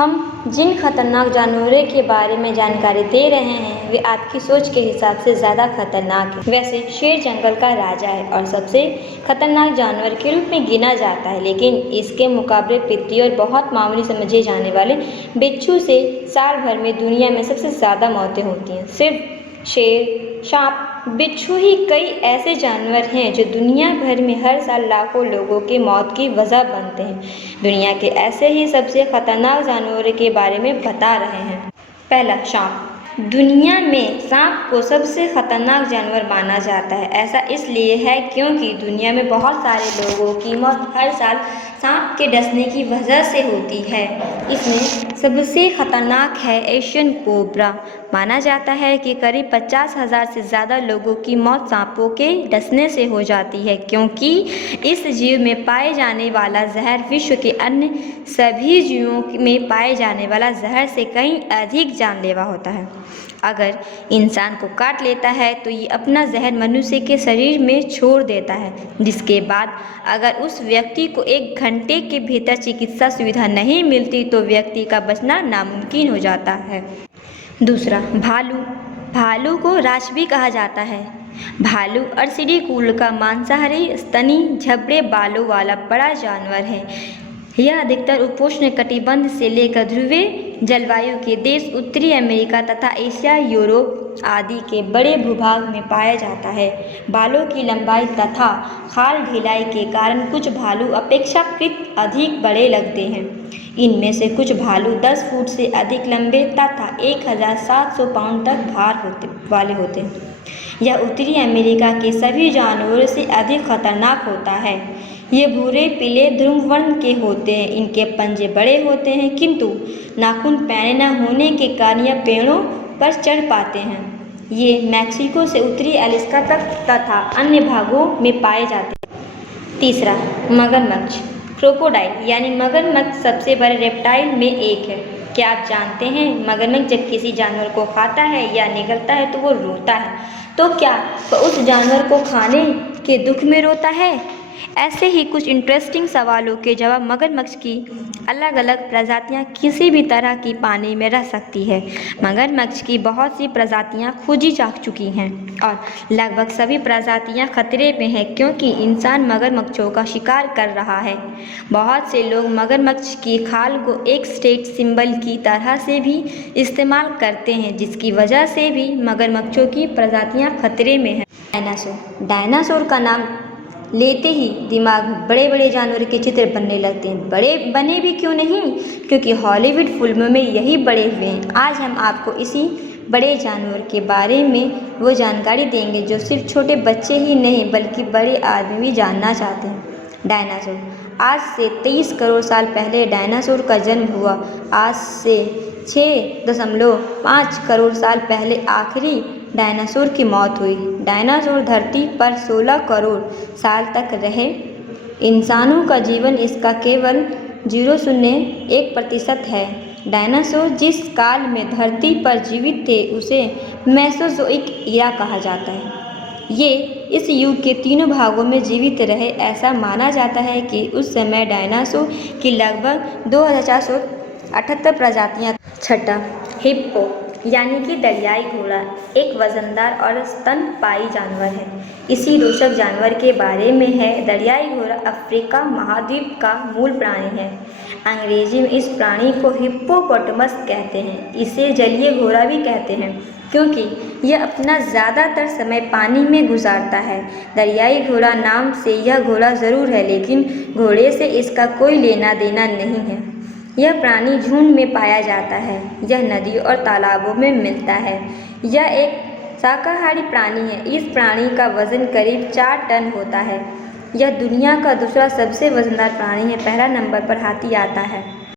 हम जिन खतरनाक जानवरों के बारे में जानकारी दे रहे हैं वे आपकी सोच के हिसाब से ज़्यादा खतरनाक हैं। वैसे शेर जंगल का राजा है और सबसे खतरनाक जानवर के रूप में गिना जाता है, लेकिन इसके मुकाबले पृथ्वी और बहुत मामूली समझे जाने वाले बिच्छू से साल भर में दुनिया में सबसे ज़्यादा मौतें होती हैं। सिर्फ शेर, सांप, बिच्छू ही कई ऐसे जानवर हैं जो दुनिया भर में हर साल लाखों लोगों की मौत की वजह बनते हैं। दुनिया के ऐसे ही सबसे खतरनाक जानवरों के बारे में बता रहे हैं। पहला, सांप। दुनिया में सांप को सबसे खतरनाक जानवर माना जाता है। ऐसा इसलिए है क्योंकि दुनिया में बहुत सारे लोगों की मौत हर साल सांप के डसने की वजह से होती है। इसमें सबसे खतरनाक है एशियन कोबरा। माना जाता है कि करीब 50,000 से ज़्यादा लोगों की मौत सांपों के डसने से हो जाती है, क्योंकि इस जीव में पाए जाने वाला जहर विश्व के अन्य सभी जीवों में पाए जाने वाला जहर से कहीं अधिक जानलेवा होता है। अगर इंसान को काट लेता है तो ये अपना जहर मनुष्य के शरीर में छोड़ देता है, जिसके बाद अगर उस व्यक्ति को 1 घंटे के भीतर चिकित्सा सुविधा नहीं मिलती तो व्यक्ति का बचना नामुमकिन हो जाता है। दूसरा, भालू। भालू को राज भी कहा जाता है। भालू अर्सिडी कुल का मांसाहारी स्तनी झबड़े बालों वाला बड़ा जानवर है। यह अधिकतर उपोष्ण कटिबंध से लेकर ध्रुवीय जलवायु के देश उत्तरी अमेरिका तथा एशिया, यूरोप आदि के बड़े भूभाग में पाया जाता है। बालों की लंबाई तथा खाल ढिलाई के कारण कुछ भालू अपेक्षाकृत अधिक बड़े लगते हैं। इनमें से कुछ भालू 10 फुट से अधिक लंबे तथा 1700 पाउंड तक भार वाले होते हैं। यह उत्तरी अमेरिका के सभी जानवरों से अधिक खतरनाक होता है। ये भूरे पीले ध्रुव वर्ण के होते हैं। इनके पंजे बड़े होते हैं, किंतु नाखून पैने न होने के कारण यह पेड़ों पर चढ़ पाते हैं। ये मैक्सिको से उत्तरी अलास्का तक तथा अन्य भागों में पाए जाते हैं। तीसरा, मगरमच्छ। क्रोकोडाइल यानी मगरमच्छ सबसे बड़े रेप्टाइल में एक है। क्या आप जानते हैं मगरमच्छ जब किसी जानवर को खाता है या निगलता है तो वो रोता है, तो क्या वह उस जानवर को खाने के दुख में रोता है? ऐसे ही कुछ इंटरेस्टिंग सवालों के जवाब मगरमच्छ की अलग अलग प्रजातियां किसी भी तरह की पानी में रह सकती है। मगरमच्छ की बहुत सी प्रजातियां खोजी जा चुकी हैं और लगभग सभी प्रजातियां खतरे में हैं, क्योंकि इंसान मगरमच्छों का शिकार कर रहा है। बहुत से लोग मगरमच्छ की खाल को एक स्टेट सिंबल की तरह से भी इस्तेमाल करते हैं, जिसकी वजह से भी मगरमच्छों की प्रजातियां खतरे में हैं। डायनासोर। डायनासोर का नाम लेते ही दिमाग में बड़े बड़े जानवर के चित्र बनने लगते हैं। बड़े बने भी क्यों नहीं, क्योंकि हॉलीवुड फिल्मों में यही बड़े हुए हैं। आज हम आपको इसी बड़े जानवर के बारे में वो जानकारी देंगे जो सिर्फ छोटे बच्चे ही नहीं बल्कि बड़े आदमी भी जानना चाहते हैं। डायनासोर। आज से 23 करोड़ साल पहले डायनासोर का जन्म हुआ। आज से 6.5 करोड़ साल पहले आखिरी डायनासोर की मौत हुई। डायनासोर धरती पर 16 करोड़ साल तक रहे। इंसानों का जीवन इसका केवल 0.01% है। डायनासोर जिस काल में धरती पर जीवित थे उसे मेसोजोइक ईरा कहा जाता है। ये इस युग के तीनों भागों में जीवित रहे। ऐसा माना जाता है कि उस समय डायनासोर की लगभग 2478 प्रजातियां। छठा, हिप्पो यानी कि दरियाई घोड़ा एक वजनदार और स्तनपायी जानवर है। इसी रोचक जानवर के बारे में है। दरियाई घोड़ा अफ्रीका महाद्वीप का मूल प्राणी है। अंग्रेजी में इस प्राणी को हिप्पोपोटामस कहते हैं। इसे जलीय घोड़ा भी कहते हैं क्योंकि यह अपना ज़्यादातर समय पानी में गुजारता है। दरियाई घोड़ा नाम से यह घोड़ा ज़रूर है, लेकिन घोड़े से इसका कोई लेना देना नहीं है। यह प्राणी झुंड में पाया जाता है। यह नदियों और तालाबों में मिलता है। यह एक शाकाहारी प्राणी है। इस प्राणी का वजन करीब 4 टन होता है। यह दुनिया का दूसरा सबसे वजनदार प्राणी है। पहला नंबर पर हाथी आता है।